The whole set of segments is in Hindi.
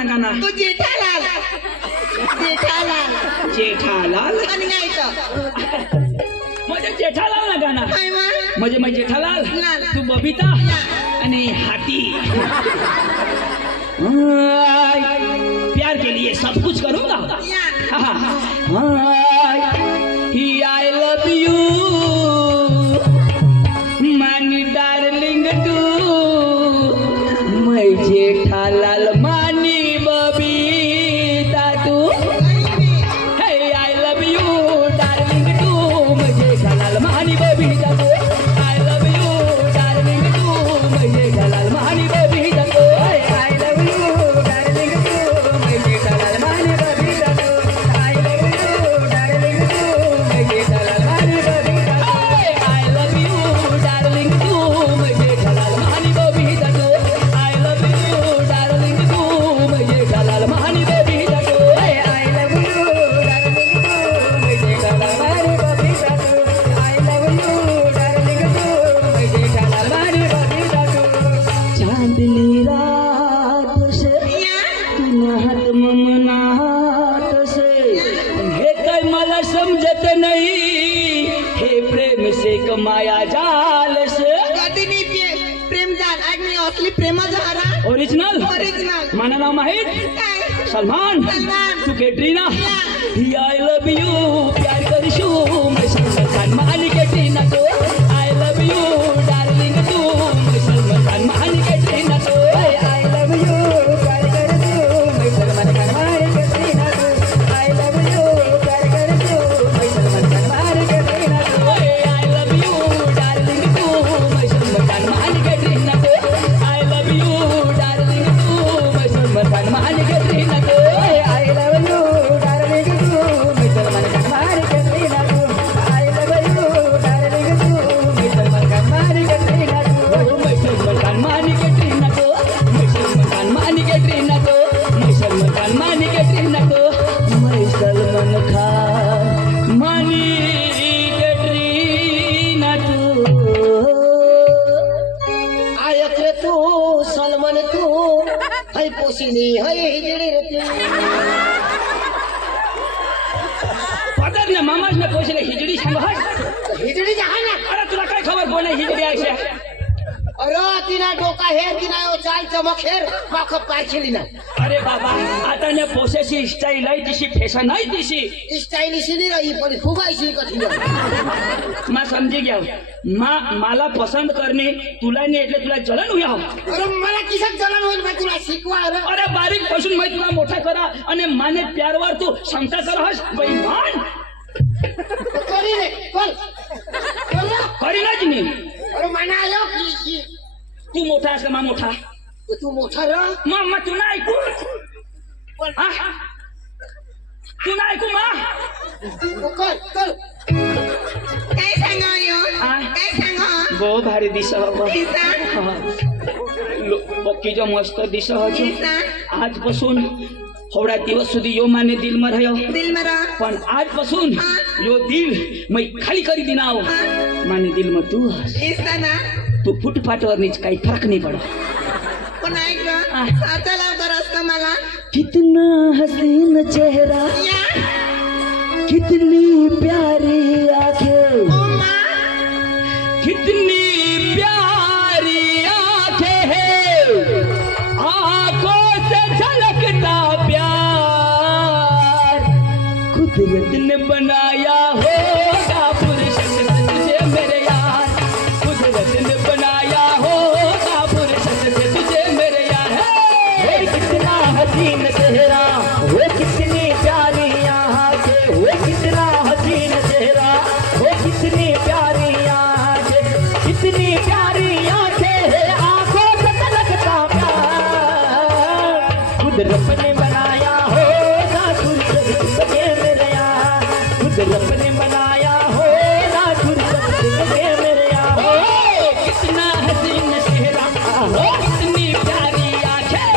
आवडता गाणं तो जेठालाल जेठालाल जेठालाल आणि गायचं म्हणजे जेठालाल ना गाणं काय मग म्हणजे मग जेठालाल लाल. तू बबिता आणि हाथी प्यार के लिए सब कुछ करूंगा या आई लव यू मानी डार्लिंग टू मैं जेठालाल मानी बबीता तू I love you darling too मैं जेठालाल मानी बबीता तू I love you darling too मैं जेठालाल मानी बबीता तू I love you darling too मैं जेठालाल मानी बबीता तू I love you darling too मैं जेठालाल मानी बबीता तू I love you darling too मैं जेठालाल मानी बबीता तू I love you darling too मैं जेठालाल मानी बबीता तू I love you darling too मैं जेठालाल मानी बबीता तू I love you darling too मैं जेठालाल मानी बबीता तू चांदनी रात से तुनात ममनात से हे काय मला समजत नाही हे प्रेम से कमाया जाल से कधी नाही प्रेम जाल आज मी असली प्रेमाचा हरा ओरिजिनल ओरिजिनल माना नाव माहित काय सलमान सलमान. तू कैटरीना आई लव यू प्यार करशू मैं सलमान खान मान कैटरीना तो आई लव यू डार्लिंग तू मैं सलमान खान मान कैटरीना तो आई लव यू प्यार करशू मैं सलमान खान मान कैटरीना तो आई लव यू प्यार करशू मैं सलमान खान मान कैटरीना तो आई लव यू डार्लिंग तू मैं सलमान खान मान कैटरीना तो आई लव यू डार्लिंग तू मैं सलमान खान मान कैटरीना तो आई लव यू डार्लिंग तू मैं सलमान खान मान कैटरीना तो आई लव यू डार्लिंग तू मैं सलमान खान मान कैटरीना तो मैं सलमान खान मान कैटरीना तो मैं सलमान खान मान कैटरीना तो मैं सलमान खान मान कैटरीना तो मैं सलमान खान मानी कैटरीना तो आयक रे तू सलमान तू है पोसिनी है हिजड़ी रे तू पदर ने मामाज ने पोसले हिजडी सांगहट हिजड़ी जहां ना अरे तुला काय खबर कोण हिजडी आहे अरे तिना डोका हेर तिना यो चाल चमक हेर माख पाय खेली ना अरे बाबा आता ने पोसेची स्टाईल आहे तिशी फॅशन आहे तिशी स्टाइलिश नहीं रही पण फुगायची कठी मा समजी गया मला पसंद करणे तुला नाही એટલે तुला जलन होया अरे मला किसक जलन होईल मैं तुला शिकवा अरे बारीक पासून मैं तुला मोठा करा आणि माने प्यारवर तू शंका करहस बेईमान करी रे बोल करीनाच नाही अरे मना आयो की तू मोठा असला मा मोठा तू मोठा रे मग तू नाही ऐकू हा? तू नाही ऐकू मा कर कर काय सांगा यो काय सांगा बहुत भारी दिस दिसा बक्की जो मस्त दिस दिसा आजपासून थोड़ा दिवस सुधी यो माने दिल में रहो दिल मरा पण आजपासून यो दिल मैं खाली करी दिनाव माने दिल में तू दिसा ना तू फुटपाथवर नीच काही फरक नहीं पड़ा पण ऐक आता लावता रस्ता मला कितना हसीन चेहरा या कितनी प्यारी आंखें ओ मा कितनी प्यारी आंखें हैं आंखों से झलकता प्यार कुदरत ने बनाया होगा फुर्सत से तुझे मेरे यार कुदरत ने बनाया होगा फुर्सत से तुझे मेरे यार हे कितना हसीन चेहरा वो कितनी प्यारी आंखें वो कितना हसीन चेहरा वो कितनी प्यारी आंखें कितनी प्यारी आंखें है आंखों से झलकता प्यार कुदरत ने बनाया होगा फुर्सत से तुझे मेरे यार कुदरत ने बनाया होगा फुर्सत से तुझे मेरे यार ओ कितना हसीन चेहरा ओ कितनी प्यारी आंखें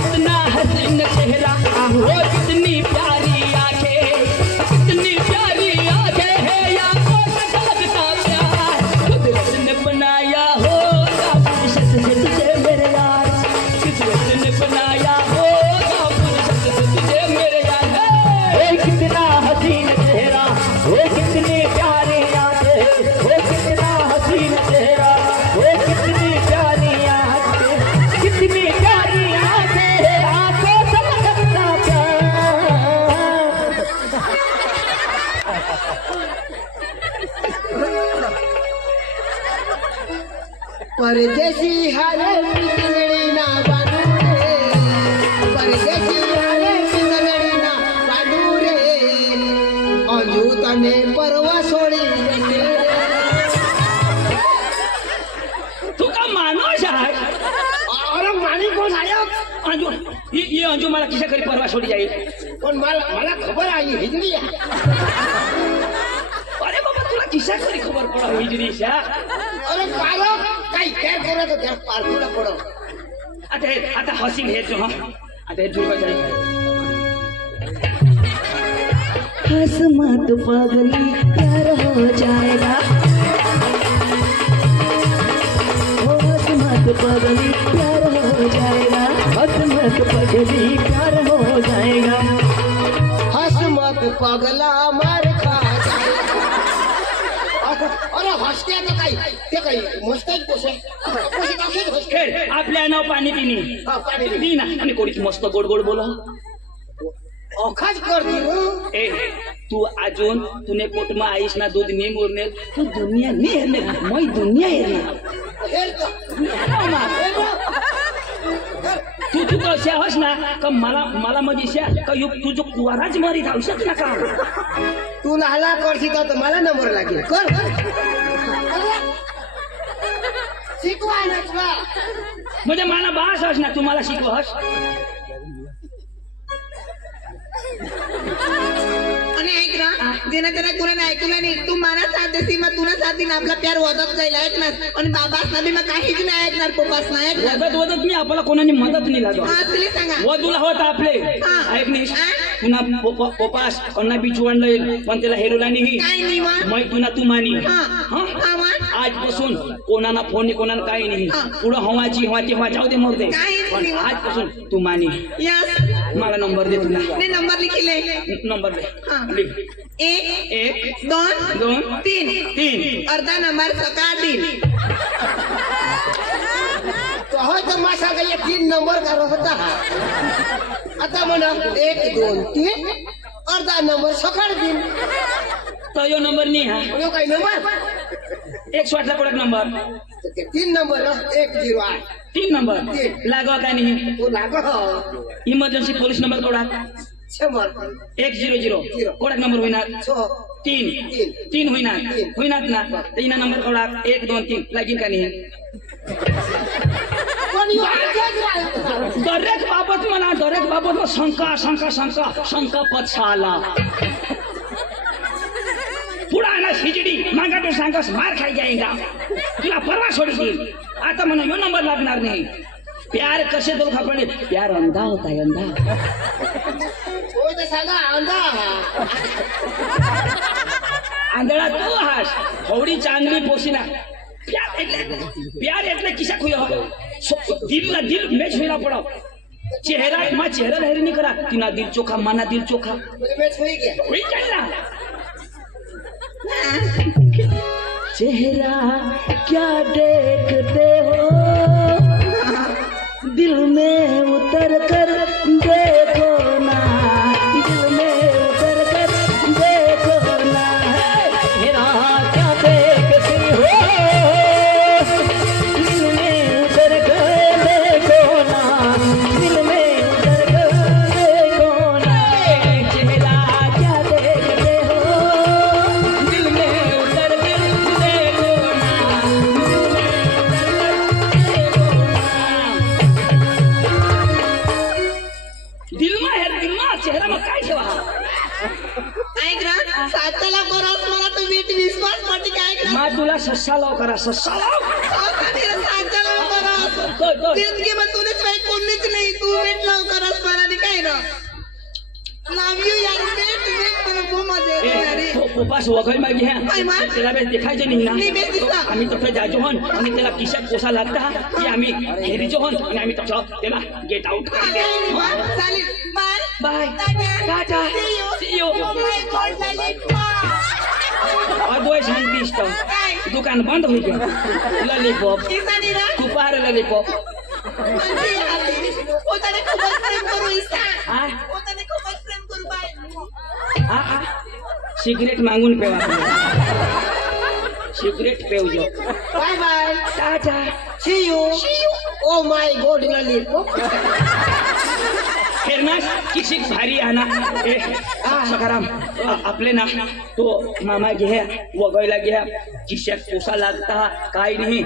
कितना हसीन चेहरा ओ कितनी प्यारी आंखें कितनी प्यारी आंखें है आंखों से झलकता प्यार कुदरत ने बनाया होगा फुर्सत से तुझे मेरे यार कुदरत ने बनाया होगा परदेशी हारे पितळी ना बांधू रे परदेशी हारे पितळी ना बांधू रे अंजू तने परवा सोडी तू का माणूस आहे अरे माणी कोण आहे अंजू ही अंजू मला किशा करी परवा सोडी जाईल पण मला खबर आहे हिजडी आहे. अरे बाबा तुला किशा करी खबर पडा हिजरीशा अरे पारो काही काय करत त्या पारखुला पडो आता हसीन हे जो आता हे झुका जाईल हंस मत पगली प्यार हो जाएगा हंस मत पगली प्यार हो जाएगा हंस मत पगली प्यार हो जाएगा हंस मत पगला मार खा अरे हसते आता काही ते काही मस्त खेळ आपल्या नाव पाणी पिणी पी ना आणि कोणी मस्त गोड गोड बोला अखाच करती ए तू अजून तुने पोटमा आईस ना दूध नहीं मोरने तू दुनिया नहीं हेरने मैं दुनिया तू तू कशा हस ना का मला माझी शा का तू जो कुवाराच मारी धावशात ना का तू लहाला करशी तर मला नंबर लागेल कर शिकवा ना तुला म्हणजे मला बास हस ना तुम्हाला शिकवा हस आणि ऐक ना जेना त्याला कुणाने ऐकलं नाही तू मला साथ देती मग तुला साथ देईन आपला प्यार वदत जाईल ऐकणार आणि बाबास ना बी मग काहीच नाही ऐकणार पप्पास नाही ऐकणार वदत मी आपल्याला कोणाने मदत नाही लागत असली सांगा वधूला होत आपले ऐक नाही पुन्हा पप्पास कोणा बी चुवंड पण त्याला हेरूला नाही काय नाही मग मग पुन्हा तू मानी आजपासून आजपासून कोणाला फोन नाही कोणाला काही नाही पुढं हवाची हवा तेव्हा जाऊ दे मरते पण आजपासून तू मानी मला नंबर दे तुला नंबर लिखिले नंबर दे लिख 1 2 3 अर्धा नंबर सकाळ दिन तो मासा काही 3 नंबर करत होता आता म्हणा 1 2 3 अर्धा नंबर सकाळ दिन तो यो नंबर नाही हा काही नंबर 108 ला कोणा नंबर 3 नंबर 108 3 नंबर लागवा काय नाही तो लाग इमर्जन्सी पोलीस नंबर कोडा 100 कोडा नंबर होईनार 3 होईनात ना तीन नंबर कोडा 1 2 3 लागीन का नाही दरेक बाबत म्हणा दरेक बाबत शंका शंका शंका शंका पछाला पुढा हिजडी मागा तो सांगस मार खाई जाएगा तुला परवा सोडी देईल आता म्हणा यो नंबर लागणार नाही प्यार कसे तो खपडे प्यार अंधा होता है अंधा सांगा अंधा आंधळा तू हास थोडी चांगली पोशीना प्यार એટલે કિસા ખોયો દિલ ના દિલ મેચ હોઈલા પડો ચહેરા માં ચહેરા લહેર નહીં કરા તીના દિલ ચોખા માના દિલ ચોખા मैच होई गया होई जाना चेहरा क्या देखते हो दिल में उतर कर देखो ना दिल में उतर कर देखो ना चेहरा क्या देखते हो दिल में उतर कर देखो ना दिल में उतर कर देखो ना चेहरा क्या देखते हो दिल में उतर कर देखो ना चेहरा मग काय ठेवा ऐक ना साताला परत मला तू वीट विश्वास पटी काय ऐक मा तुला सस्सा लाव करा सस्सा लाव साताला परत जिंदगी में तूने काही कोणीच नाही तू वीट लाव करस मला काय ना लव यू यार वीट पण वो मजे यारी उपास वगैरे मागे काय मा त्याला बे देखायचं नाही नाही ना बे दिसता आम्ही तसं जायचो हन आणि त्याला किशात कोसा लागता की आम्ही हेरीचो हन आणि आम्ही तसं त्याला गेट आउट चालेल bye bye tata see you अगोय शांती दुकान बंद हो गया लॉलीपॉप तू पार लॉलीपॉप પોતાને ખૂબ જ પ્રેમ કરું ઈસા હા પોતાને ખૂબ જ પ્રેમ કરું બાય સિગરેટ માંગून पेवा सिगरेट पेवजो bye bye tata see you oh my god lollipop फिर ना किसी भारी आना सकाराम आपले ना तो मामा घ्या वगैला घ्या खिशात कोसा लागता काय नाही